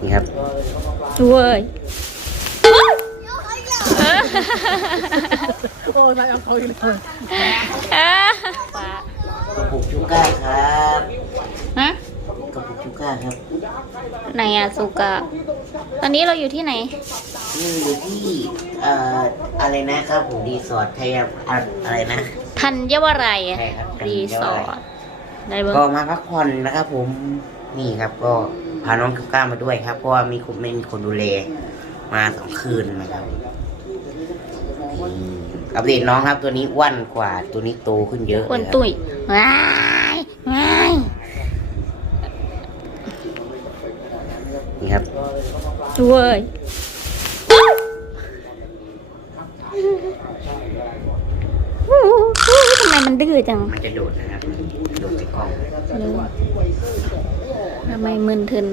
นี่ครับเว้ยโอ้ยมาเอาเขาอีกเลยอะกระปุกชูก้าครับฮะกระปุกชูก้าครับไหนอะสุกะตอนนี้เราอยู่ที่ไหนนี่อยู่ที่เอ่ออะไรนะครับผมรีสอร์ทไทยอะอะไรนะทัญยวไรยใช่ครับรีสอร์ทได้เบิ้งก็มาพักผ่อนนะครับผมนี่ครับก็ พาน้องชูก้ามาด้วยครับ เพราะว่ามีคนไม่มีคนดูแลมาสองคืนนะครับนี่อัปเดตน้องครับตัวนี้อ้วนกว่าตัวนี้โตขึ้นเยอะคเลนยครับตุยว้ายว้ายนี่ครับเว้ยอู้หูทำไมมันดื้อจัง มันจะโดดนะครับ โดดใส่กล้อง ทำไมมึนทึน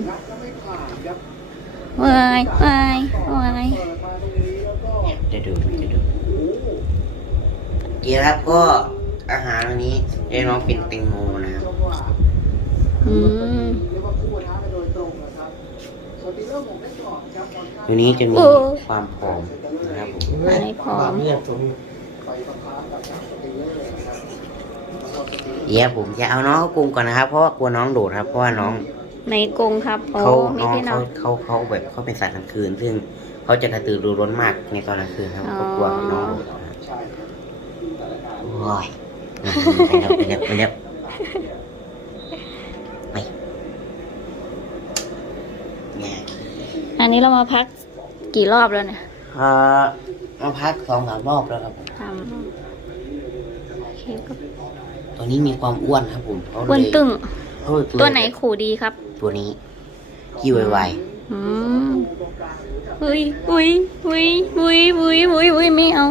ว้ายว้ายว้ายจะดูจะดูเดี๋ยวครับก็อาหารวันนี้ได้น้องเป็นแตงโมนะครับอืมตัวนี้จะมีโอ้ความผอมนะครับผมไม่พร้อมเนี่ยตรงเดี๋ยวผมจะเอาน้องเข้ากรงก่อนนะครับ เพราะว่ากลัวน้องโดดครับ เพราะว่าน้อง ในกรงครับโอ้เขามีน้องพี่น้อเขาง เขาเขาแบบเขาเป็นสัตว์กลางคืน ซึ่งเขาจะกระตือรือร้นมากในตอนกลางคืนครับอ๋อเขากลัวน้องโดดนะครับโอ้ยไปแล้วไปแล้วไปแล้วไปเนี่ยอันนี้เรามาพักกี่รอบแล้วเนี่ยเอ่อมาพักสองสามรอบแล้วครับผมทำโอเคก็ตัวนี้มีความอ้วนครับผมเขาเลยอ้วนตึง เขาเลยตัวไหนขู่ดีครับ ตัวนี้ขี้ไวอืมอุ้ยอุ้ยอุ้ยอุ้ยอุ้ยอุ้ยอุ้ยไม่เอา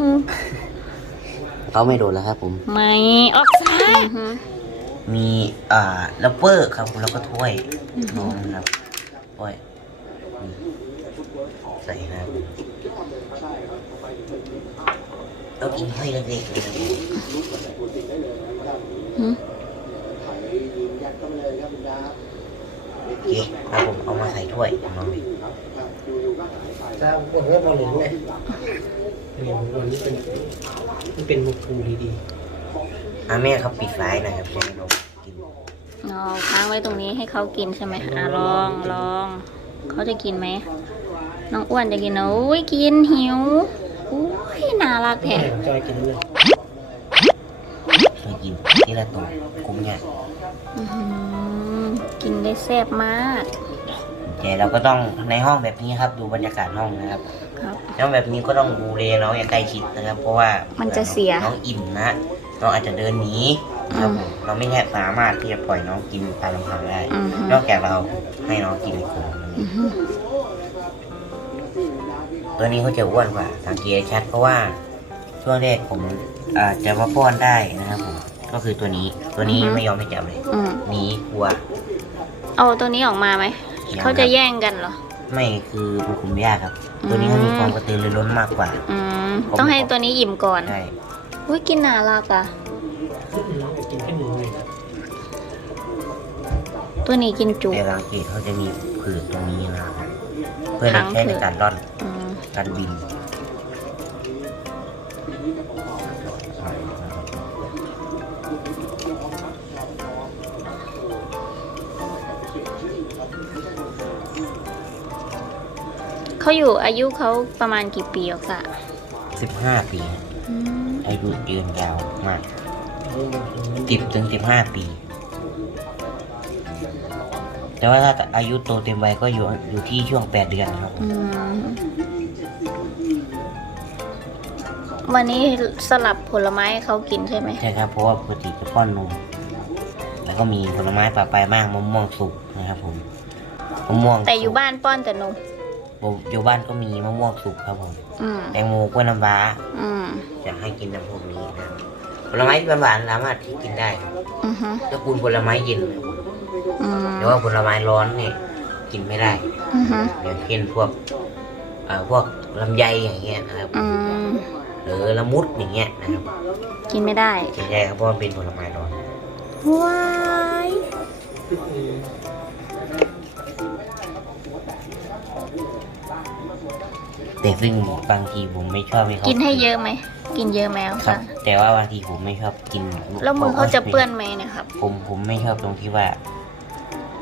ๆเขาไม่โดนแล้วครับ ผม ไม่ออกซ้ายมีอ่าลัปเปอร์ครับผมแล้วก็ถ้วยน้องนะครับถ้วยนี่ใส่นะครับเรากินถ้วยเล็กๆนะครับผม หืม โอ เคครับผมเอามาใส่ถ้วยน้องจะปวดเรื่องบอลหรือไงเนี่ยวันนี้เป็นมันเป็นมุกทูดีอะแม่ครับปิดไฟหน่อยครับจะให้น้องกินเอาค้างไว้ตรงนี้ให้เขากินใช่ไหมอะลองลองเขาจะกินไหมน้องอ้วนจะกินเหรออุ้ยกินหิวอุ้ยน่ารักๆแท้ แม่จอยกินเลยเคยกินที่ละตัวคุ้มเนี่ยอื้อหือ กินได้แซ่บมาก โอเคเราก็ต้องในห้องแบบนี้ครับ ดูบรรยากาศห้องนะครับครับห้องแบบนี้ก็ต้องดูแลน้องอย่างใกล้ชิดนะครับ เพราะว่ามันจะเสีย น้องอิ่มนะน้องอาจจะเดินหนีนะครับผมเราไม่แค่สามารถที่จะปล่อยน้องกินตามลำพังได้ อือฮึนอกจากเราให้น้องกินในกรงนั่นเองอื้อหือตัวนี้เขาจะอ้วนกว่าสังเกตชัดเพราะว่าช่วงแรกผมอาจจะมาป้อนได้นะครับผมก็คือตัวนี้ตัวนี้ไม่ยอมให้จับเลยอืมหนีกลัว เอาตัวนี้ออกมาไหม ยังเขาจะแย่งกันเหรอ ไม่คือมันคุมยากครับ ตัวนี้เขามีความกระตือรือร้นมากกว่า อืม ต้องให้ตัวนี้อิ่มก่อน ใช่ อุ้ยกินน่ารักอะกินแค่หนึ่งเลยตัวนี้กินจุ แต่สังเกตเขาจะมีผืดตรงนี้นะครับ เพื่อใช้ในการร่อนอืมการบิน เขาอยู่อายุเขาประมาณกี่ปีออกสะสิบห้าปีอืมอายุยืนยาวมากสิบถึงสิบห้าปี แต่ว่าถ้าอายุโตเต็มวัยก็อยู่อยู่ที่ช่วงแปดเดือนนะครับ อืมวันนี้สลับผลไม้ให้เขากินใช่ไหมใช่ครับ เพราะว่าปกติจะป้อนนม แล้วก็มีผลไม้ปลาปลายบ้างมะม่วงสุกนะครับผมมะม่วงแต่อยู่บ้านป้อนแต่นม ผมอยู่บ้านก็มีมะม่วงสุกครับผมอืมแตงโมกล้วยน้ำว้าอืมจะให้กินน้ำพวกนี้นะครับผลไม้ที่หวานๆสามารถที่กินได้ครับอือฮึตระกูลผลไม้เย็นนะครับผมอืมแต่ว่าผลไม้ร้อนเนี่ยกินไม่ได้อือฮึอย่างเช่นพวกเอ่อพวกลำไยอย่างเงี้ยนะครับอืมหรือละมุดอย่างเงี้ยนะครับกินไม่ได้ใช่ใช่ครับเพราะว่าเป็นผลไม้ร้อน ว้าย แต่ซึ่งบางทีผมไม่ชอบให้เขากินให้เยอะไหม กินเยอะไหมเอาครับซะแต่ว่าบางทีผมไม่ชอบกินแล้วมือเขาจะเปื้อนไหมเนะครับ ผมผมไม่ชอบตรงที่ว่า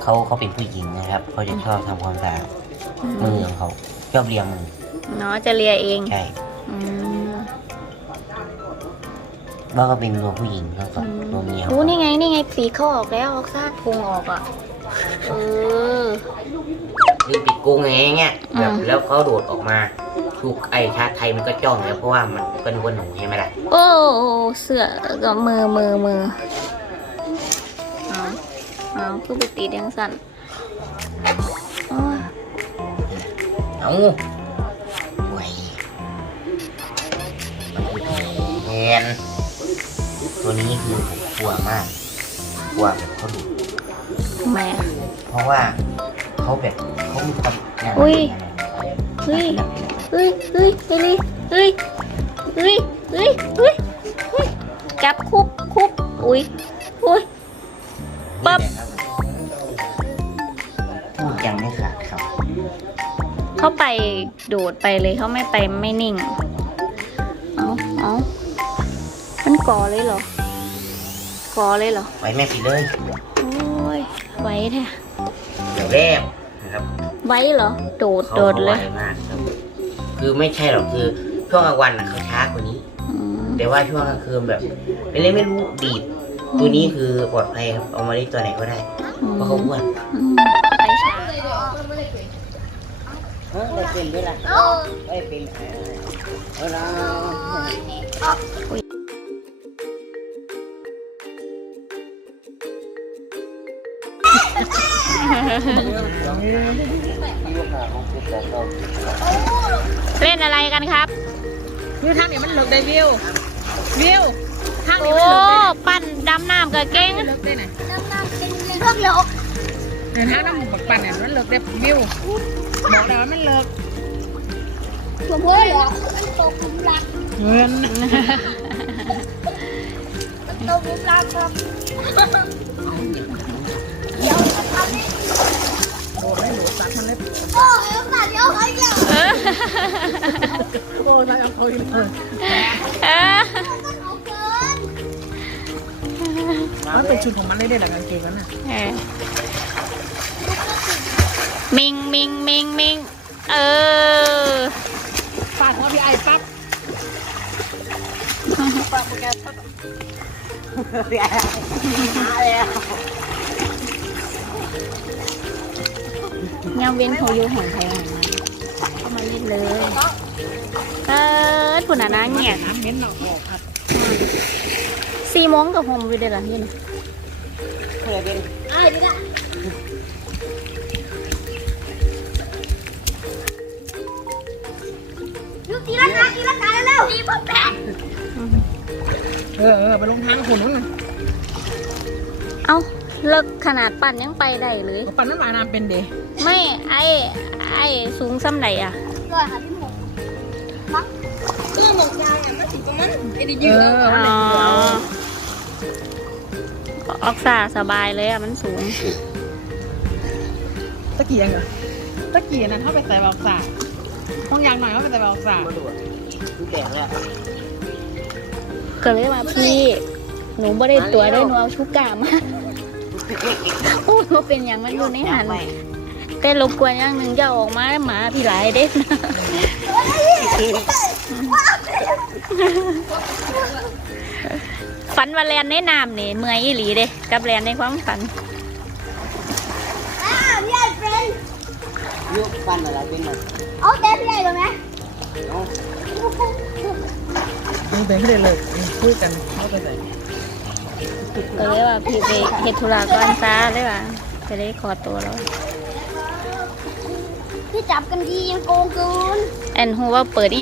เขาเขาเป็นผู้หญิงนะครับเขาจะชอบทำความสะอาดมือของเขาชอบเลียมือเนาะจะเลียเองใช่อืมว่าก็เป็นตัวผู้หญิงทั้งสองตัวเมียโอ้นี่ไงนี่ไงปีกเขาออกแล้วออกซากพุงออกอะเออคือปิดกรงไงเงี้ยแบบอืม แล้วเขาโดดออกมา ถูกไอ้ชาติไทยมันก็จ้องแล้วเพราะว่ามันเป็นวัวหนูใช่ไหมล่ะโอ้เสือก็มือมือมือเอาเอาคือไปตีแดงสั่นโอ้ยเอาไว้แทนตัวนี้คือผมกลัวมากกลัวแบบเขาดุทำไมอะเพราะว่าเขาแบบเขามีความอุ้ยเฮ้ย เฮ้ยเฮ้ยเฮ้ยเฮ้ยเฮ้ยเฮ้ยเฮ้ยจับคุบคุบอุ้ยอุ้ยปั๊บพูดยังไม่ขาดครับ เขาไปโดดไปเลยเขาไม่ไปไม่นิ่ง เอาเอามันก่อเลยเหรอ ก่อเลยเหรอ ไว้แม่ปิดเลย โอ้ย ไว้แท้เดี๋ยวแรกนะครับ ไว้เหรอ โดดโดดเลยมาก ครับคือไม่ใช่หรอกคือช่วงกลางวันน่ะเขาช้ากว่านี้อืมแต่ว่าช่วงกลางคืนแบบเป็นเล่นไม่รู้ดีดตัวนี้คือปลอดภัยครับเอามาเล่นตัวไหนก็ได้เพราะเขาอ้วนอืมไปช้าเออได้เป็นด้วยล่ะได้เป็นเออเรา เล่นอะไรกันครับวิวทางนี้มันเลิกได้วิว วิว ทางนี้โอ้มันเลิกได้ปั่นดำน้ำกับเก้งเลิกได้ไหนเลิกแล้วในทางน้ำบักปั่นเนี่ยมันเลิกได้วิวบอกแล้วว่ามันเลิกผมเพื่อนเหรอตกลุมรักเงินตกลุมรักครับ โอ้ไม่หลุดซักมันเลยโอ้ยมาเดี๋ยวเขาเดี๋ยวโอ้ยซักเอาคุยเลยมันเป็นชุดของมันเลยได้หลังกางเกงนั้นน่ะมิงมิงมิงมิงเออฟาดหัวพี่ไอ้ปั๊บ ยังเว้นเขาอยู่แห่งไทยแห่งมันเข้ามาเล่นเลยเออผุนอะนะเงียบน้ำเม็นออกครับสี่โมงกับโฮมวิดีโอละนี่นะเออเออไปลงทางคนนู้นเอา เลิกขนาดปั่นยังไปได้เลย ปั่นน้ำหวานน้ำเป็นเดย์ไม่ไอ้ไอ้สูงซ้ำไหนอะเออมันอ๋เลยอออกซาสบายเลยอะมันสูง ตะเกียงเหรอตะเกียงนั้นเข้าไปใส่บอกสาห้องยางหน่อยเข้าไปใส่บอกสาแดงเลยก็เลยว่าพี่หนูบ่ได้ตัวได้หนูเอาชุกกามาโอ้หนูเป็นอย่างมันอยู่ในหันแต่รบกวนอย่างหนึ่งอย่าออกมาหมาพี่หลายเด้ฝันว่าแลนในน้ำนี่เมื่อยอีหลีเด้กับแลนในความฝันยุคฟันอะไรเป็นแบบมึงเป็นไม่ได้เลยคุยกันเข้าไปใส่ ก็เลยว่าพี่ไปเฮ็ดธุระก่อนซาเลยว่าจะได้ขอตัวแล้วที่จับกันดียังโกงเกินแอนฮูว่าเปิดอี